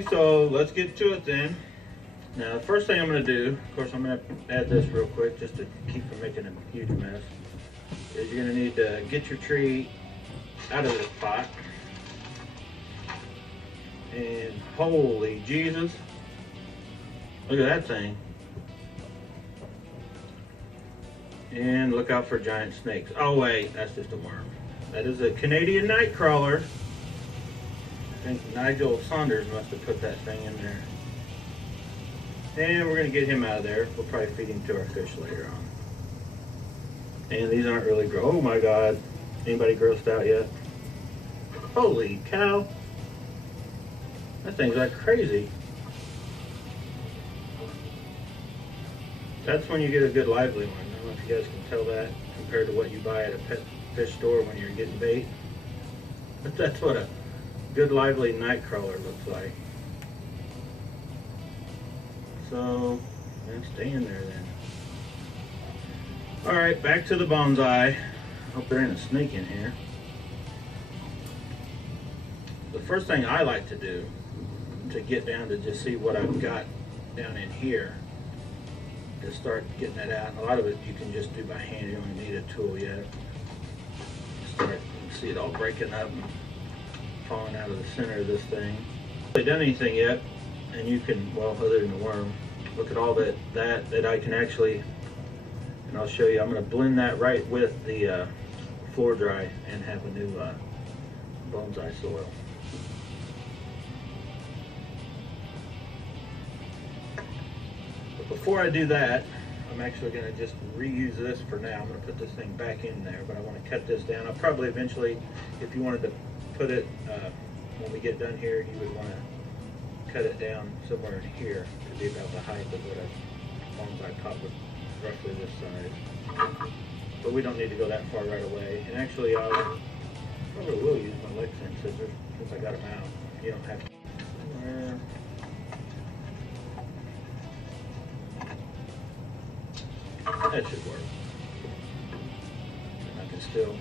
Okay, so let's get to it then. Now the first thing I'm going to do, of course I'm going to add this real quick just to keep from making a huge mess, is you're going to need to get your tree out of this pot. And holy Jesus, look at that thing. And look out for giant snakes. Oh wait, that's just a worm. That is a Canadian night crawler. I think Nigel Saunders must have put that thing in there. And we're going to get him out of there. We'll probably feed him to our fish later on. And these aren't really gross. Oh my God. Anybody grossed out yet? Holy cow. That thing's like crazy. That's when you get a good lively one. I don't know if you guys can tell that compared to what you buy at a pet fish store when you're getting bait. But that's what a good lively night crawler looks like. So, let's stay in there then. Alright, back to the bonsai. Hope there ain't a snake in here. The first thing I like to do to get down to just see what I've got down in here, to start getting it out. A lot of it you can just do by hand. You don't need a tool yet. Start, you can see it all breaking up and falling out of the center of this thing. I haven't done anything yet, and you can, well, other than the worm, look at all that I can actually, and I'll show you. I'm going to blend that right with the floor dry and have a new bonsai soil. But before I do that, I'm actually going to just reuse this for now. I'm going to put this thing back in there, but I want to cut this down. I'll probably eventually, if you wanted to put it, when we get done here, you would want to cut it down somewhere in here to be about the height of what a bonsai pot would, roughly this size. But we don't need to go that far right away. And actually, I probably will use my Lexan scissors since I got them out. You don't have to. That should work. And I can still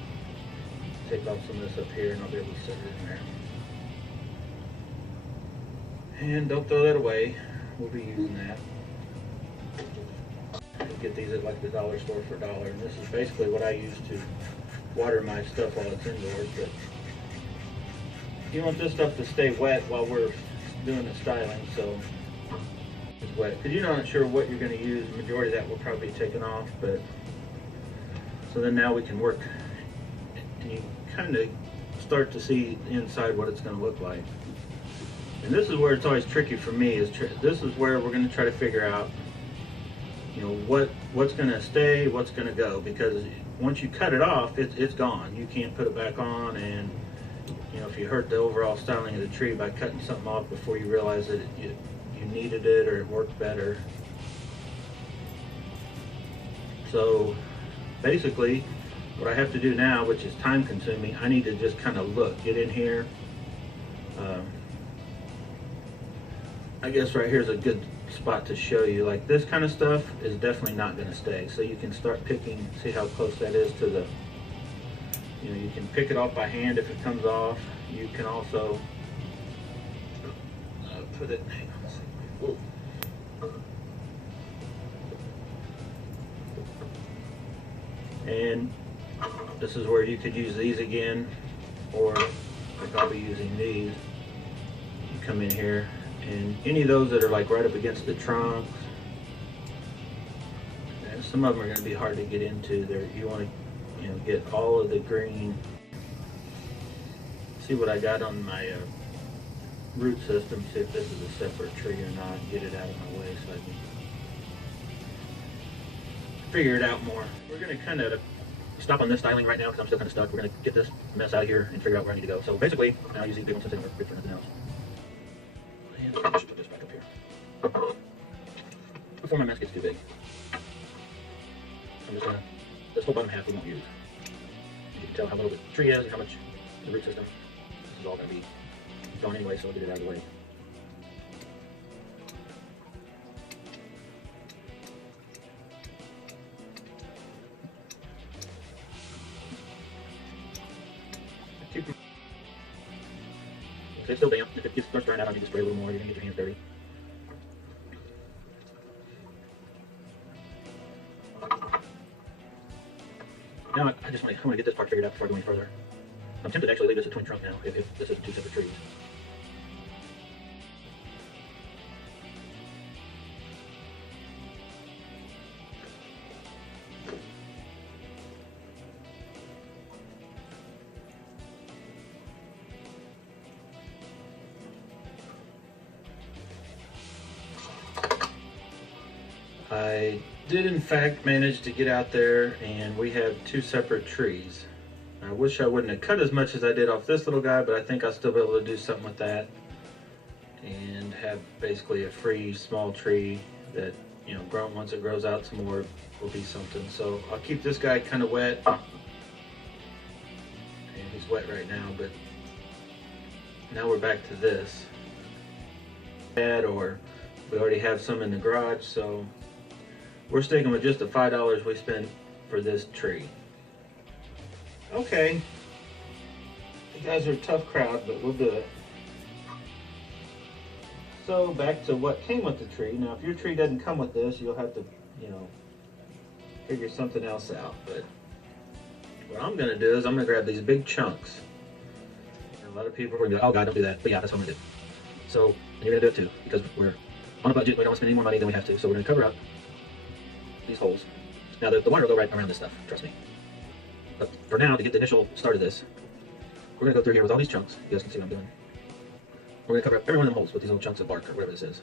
take off some of this up here and I'll be able to set it in there. And don't throw that away. We'll be using that. You get these at like the dollar store for $1. And this is basically what I use to water my stuff while it's indoors. But you want this stuff to stay wet while we're doing the styling, so it's wet. Because you're not sure what you're going to use. The majority of that will probably be taken off. But so then now we can work, and you kind of start to see inside what it's going to look like. And this is where it's always tricky for me. This is where we're going to try to figure out, you know, what's going to stay, what's going to go. Because once you cut it off, it's gone. You can't put it back on, and you know, if you hurt the overall styling of the tree by cutting something off before you realize that you needed it or it worked better. So basically, what I have to do now, which is time consuming, I need to just kind of look, get in here. I guess right here is a good spot to show you. Like this kind of stuff is definitely not going to stay. So you can start picking, see how close that is to the, you know, you can pick it off by hand if it comes off. You can also put it, hang on a second. Whoa. And this is where you could use these again, or like I'll be using these. You come in here, and any of those that are like right up against the trunks, and some of them are going to be hard to get into there. You want to, you know, get all of the green. See what I got on my root system, see if this is a separate tree or not, get it out of my way so I can figure it out more. We're going to kind of stop on this styling right now because I'm still kind of stuck. We're going to get this mess out of here and figure out where I need to go. So basically, I'll use these big ones since they don't work good for nothing else. And I should put this back up here before my mess gets too big. I'm just going to, this whole bottom half we won't use. You can tell how little the tree is and how much the root system. This is all going to be gone anyway, so I'll get it out of the way. It's still damp. If it starts drying out, I need to spray a little more. You're gonna get your hands dirty. Now I want to get this part figured out before I go any further. I'm tempted to actually leave this a twin trunk now, if this isn't two separate trees. I did in fact manage to get out there, and we have two separate trees. I wish I wouldn't have cut as much as I did off this little guy, but I think I'll still be able to do something with that and have basically a free small tree that, you know, once it grows out some more will be something. So I'll keep this guy kind of wet, and he's wet right now, but now we're back to this. Or we already have some in the garage, so we're sticking with just the $5 we spent for this tree. Okay, you guys are a tough crowd, but we'll do it. So back to what came with the tree. Now if your tree doesn't come with this, you'll have to, you know, figure something else out. But what I'm gonna do is I'm gonna grab these big chunks. And a lot of people are gonna be like, oh God, don't do that. But yeah, that's what I'm gonna do. So you're gonna do it too, because we're on a budget. We don't want to spend any more money than we have to. So we're gonna cover up these holes. Now the water will go right around this stuff, trust me. But for now, to get the initial start of this, we're going to go through here with all these chunks. You guys can see what I'm doing. We're going to cover up every one of them holes with these little chunks of bark or whatever this is.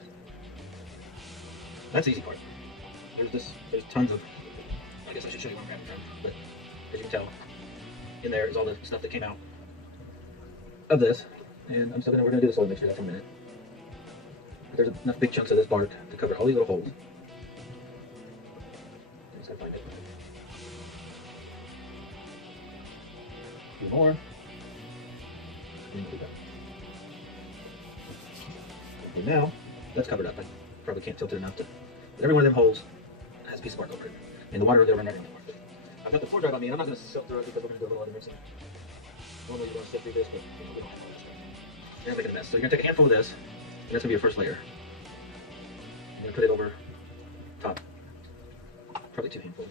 That's the easy part. There's tons of, I guess I should show you what I'm grabbing from, but as you can tell, in there is all the stuff that came out of this. And we're going to do this soil mixture in a minute. But there's enough big chunks of this bark to cover all these little holes. Just gotta find it. A few more. Okay, now that's covered up. I probably can't tilt it enough to. But every one of them holes has a piece of bark over it, and the water will run right into it. I've got the floor drive on me, and I'm not going to silt through it because we're going to do a little other mixing. Normally you're going to sift through this, but we don't have all this stuff. You're making a mess. So you're going to take a handful of this, and that's going to be your first layer. You're going to put it over top. Probably 2 handfuls.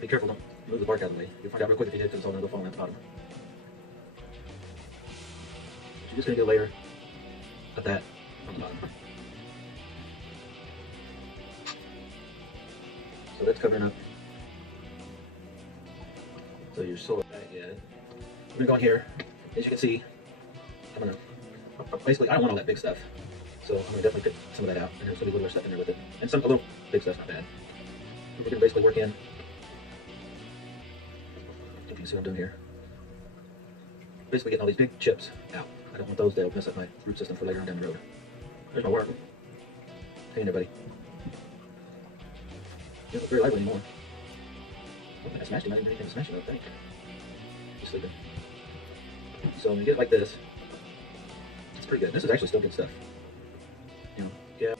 Be careful, don't move the bark out of the way. You'll find out real quick if you did, because it's all going to go falling at the bottom. So you're just going to do a layer of that on the bottom. So that's covering up. So your soil back yet. I'm going to go in here. As you can see, I'm going to, basically I don't want all that big stuff. So I'm going to definitely pick some of that out, and there's going to be a little stuff in there with it. And a little big stuff's not bad. We're going to basically work in. If you can see what I'm doing here. Basically getting all these big chips out. I don't want those, they'll mess up my root system for later on down the road. There's my work. Hey there, buddy. You don't look very lively anymore. I don't think I smashed him. I didn't do anything to smash him, I don't think. He's sleeping. So when you get it like this, it's pretty good. This is actually still good stuff. You know, yeah.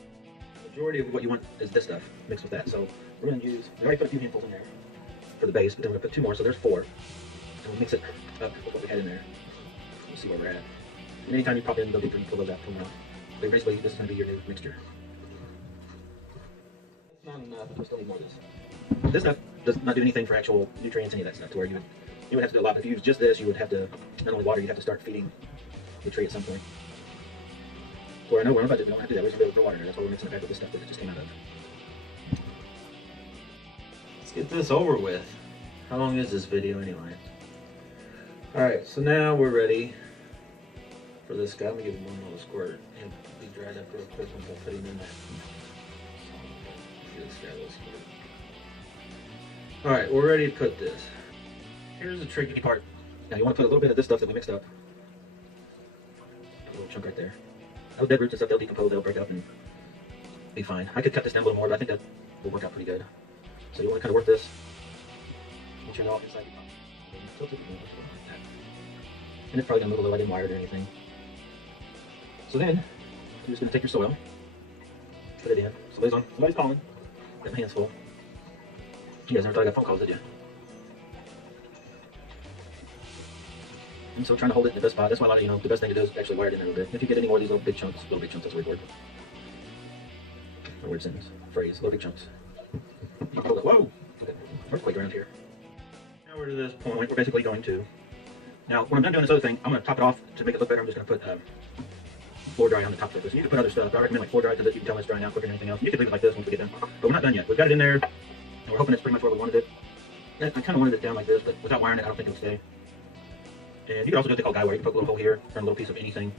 The majority of what you want is this stuff mixed with that. So we're going to use, we already put a few handfuls in there for the base, but then we're going to put 2 more, so there's 4. And we'll mix it up with what we had in there. We'll see where we're at. And anytime you pop in, they'll get pull those out, pull them out. But basically, this is going to be your new mixture. It's not enough, we still need more of this. This stuff does not do anything for actual nutrients, any of that stuff, to where you would have to do a lot. If you use just this, you would have to, not only water, you'd have to start feeding the tree at some point. Where I know we're on a budget, we don't have to do that, we're just going to put water in there. That's why we're mixing it back with the stuff that it just came out of. Let's get this over with. How long is this video anyway? Alright, so now we're ready for this guy. I'm going to give him one little squirt. He'll be dried up real quick once I put him in there. So, give this guy a little squirt. Alright, we're ready to put this. Here's the tricky part. Now you want to put a little bit of this stuff that we mixed up. A little chunk right there. Those dead roots and stuff, they'll decompose, they'll break up and be fine. I could cut this down a little more, but I think that will work out pretty good. So you want to kind of work this. Make sure they're all inside the pump. And it's probably going to move a little. I didn't wire it or anything. So then, you're just going to take your soil, put it in. Somebody's calling. Got my hands full. You guys never thought I got phone calls, did you? And so trying to hold it in the best spot. That's why a lot of, the best thing to do is actually wire it in there a little bit. If you get any more of these little big chunks, that's a weird word. Or weird sentence, phrase, little big chunks. You can hold it, whoa! Okay. Earthquake around here. Now we're to this point. We're basically going to, now when I'm done doing this other thing, I'm going to top it off to make it look better. I'm just going to put floor dry on the top surface. You can put other stuff. I recommend like floor dry because you can tell when it's drying out quicker than anything else. You can leave it like this once we get done. But we're not done yet. We've got it in there, and we're hoping it's pretty much where we wanted it. I kind of wanted it down like this, but without wiring it, I don't think it'll stay. And you can also just take all guy wire. You can put a little hole here, turn a little piece of anything,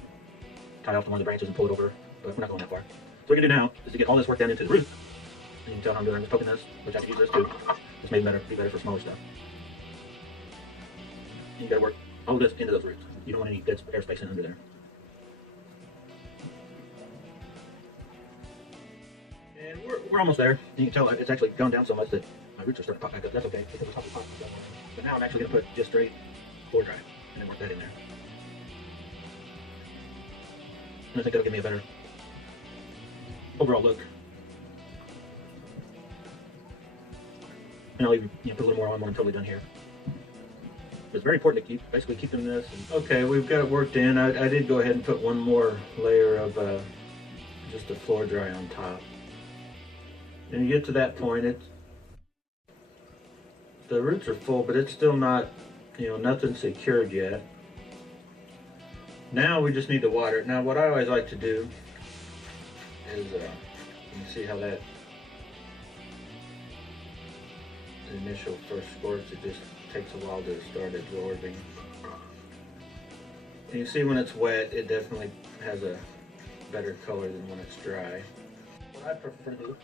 tie it off to one of the branches and pull it over. But we're not going that far. So what we're going to do now is to get all this work down into the root. And you can tell how I'm doing. I'm just poking this, which I can use this too. This may be better for smaller stuff. And you got to work all of this into those roots. You don't want any dead airspace in under there. And we're almost there. You can tell it's actually gone down so much that my roots are starting to pop back up. That's okay, because it's probably popping. But now I'm actually going to put just straight floor dry and then work that in there. And I think that'll give me a better overall look. And I'll even put a little more on when I'm totally done here. But it's very important to basically keep doing this. And okay, we've got it worked in. I did go ahead and put one more layer of just a floor dry on top. And you get to that point, the roots are full, but it's still not, nothing secured yet. Now we just need to water it. Now what I always like to do is, you see how that initial first squirts, it just takes a while to start absorbing. And you see when it's wet, it definitely has a better color than when it's dry. what I prefer to do,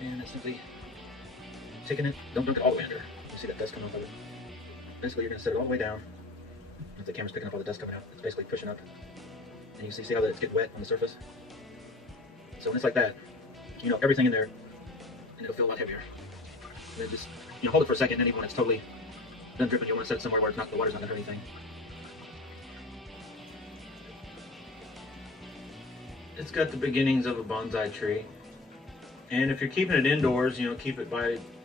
and it's simply taking it, don't dunk it all the way under. You see that dust coming off of it? Basically you're going to set it all the way down. If the camera's picking up all the dust coming out, it's basically pushing up. And you see how it's getting wet on the surface? So when it's like that, everything in there, and it'll feel a lot heavier. And then just, hold it for a second, and then even when it's totally done dripping, you'll want to set it somewhere where the water's not going to hurt anything. It's got the beginnings of a bonsai tree. And if you're keeping it indoors, keep it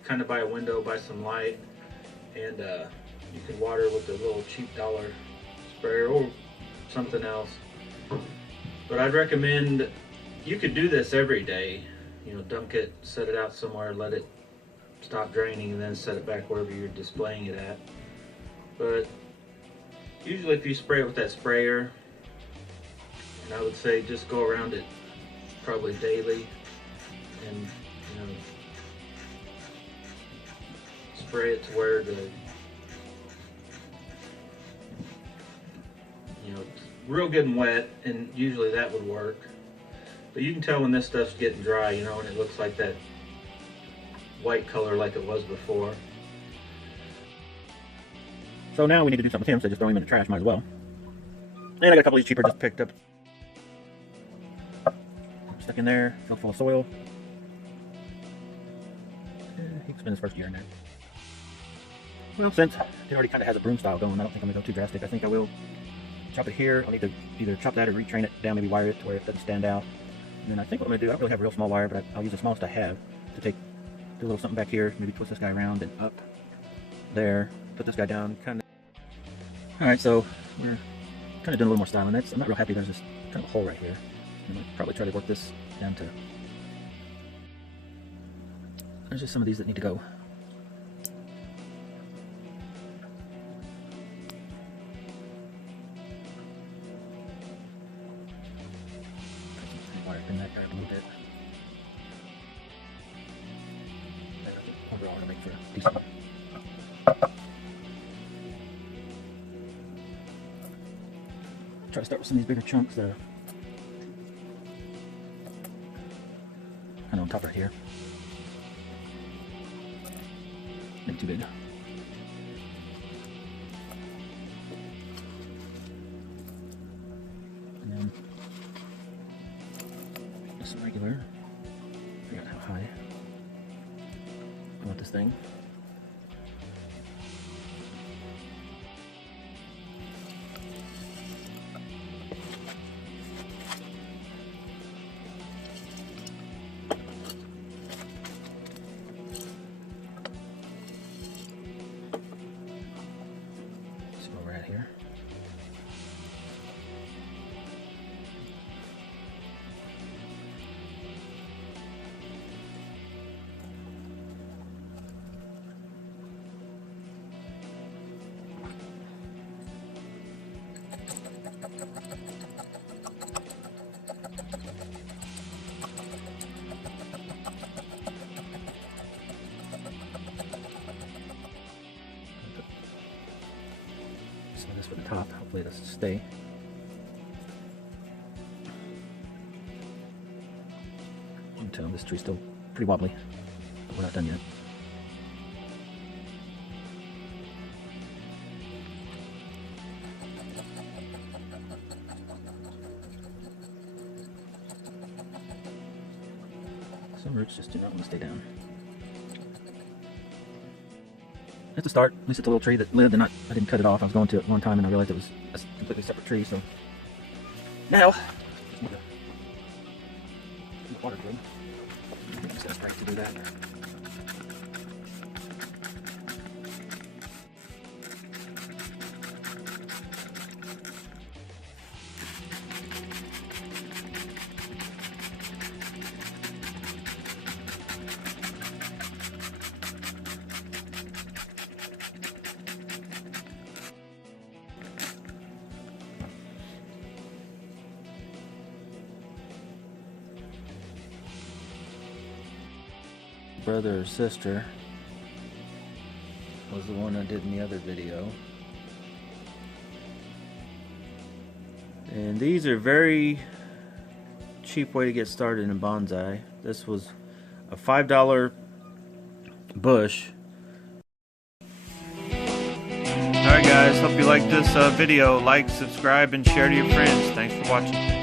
kind of by a window, by some light. And you can water with a little cheap dollar sprayer or something else. But I'd recommend, you could do this every day. Dunk it, set it out somewhere, let it stop draining, and then set it back wherever you're displaying it at. But usually if you spray it with that sprayer, and I would say just go around it probably daily, and spray it to where it's real good and wet, and usually that would work. But you can tell when this stuff's getting dry, and it looks like that white color like it was before. So now we need to do something with him, so just throw him in the trash, might as well. And I got a couple of these cheaper just picked up. Stuck in there, filled full of soil. He can spend his first year in there. Well, since it already kind of has a broom style going, I don't think I'm going to go too drastic. I think I will chop it here. I'll need to either chop that or retrain it down, maybe wire it to where it doesn't stand out. And then I think what I'm going to do, I don't really have a real small wire, but I'll use the smallest I have to do a little something back here, maybe twist this guy around and up there, put this guy down, kind of. Alright, so we're kind of doing a little more styling. I'm not real happy there's this kind of a hole right here. I'm going to probably try to work this down to, there's just some of these that need to go. Wire pin that guy up a little bit. And I think overall it'll make for a decent. Try to start with some of these bigger chunks that are kind of on top right here. Maybe too big. And then just some regular. Figure out how high I want this thing. we're at here. Some of this for the top, hopefully it'll stay. You can tell this tree's still pretty wobbly, but we're not done yet. Some roots just do not want to stay down. It's a start. At least it's a little tree that lived, and I didn't cut it off. I was going to it one time and I realized it was a completely separate tree. So now, water good. I'm just gonna strike to do that. Brother or sister was the one I did in the other video, and these are very cheap way to get started in bonsai. This was a $5 bush. Alright guys, hope you liked this video. Like, subscribe, and share to your friends. Thanks for watching.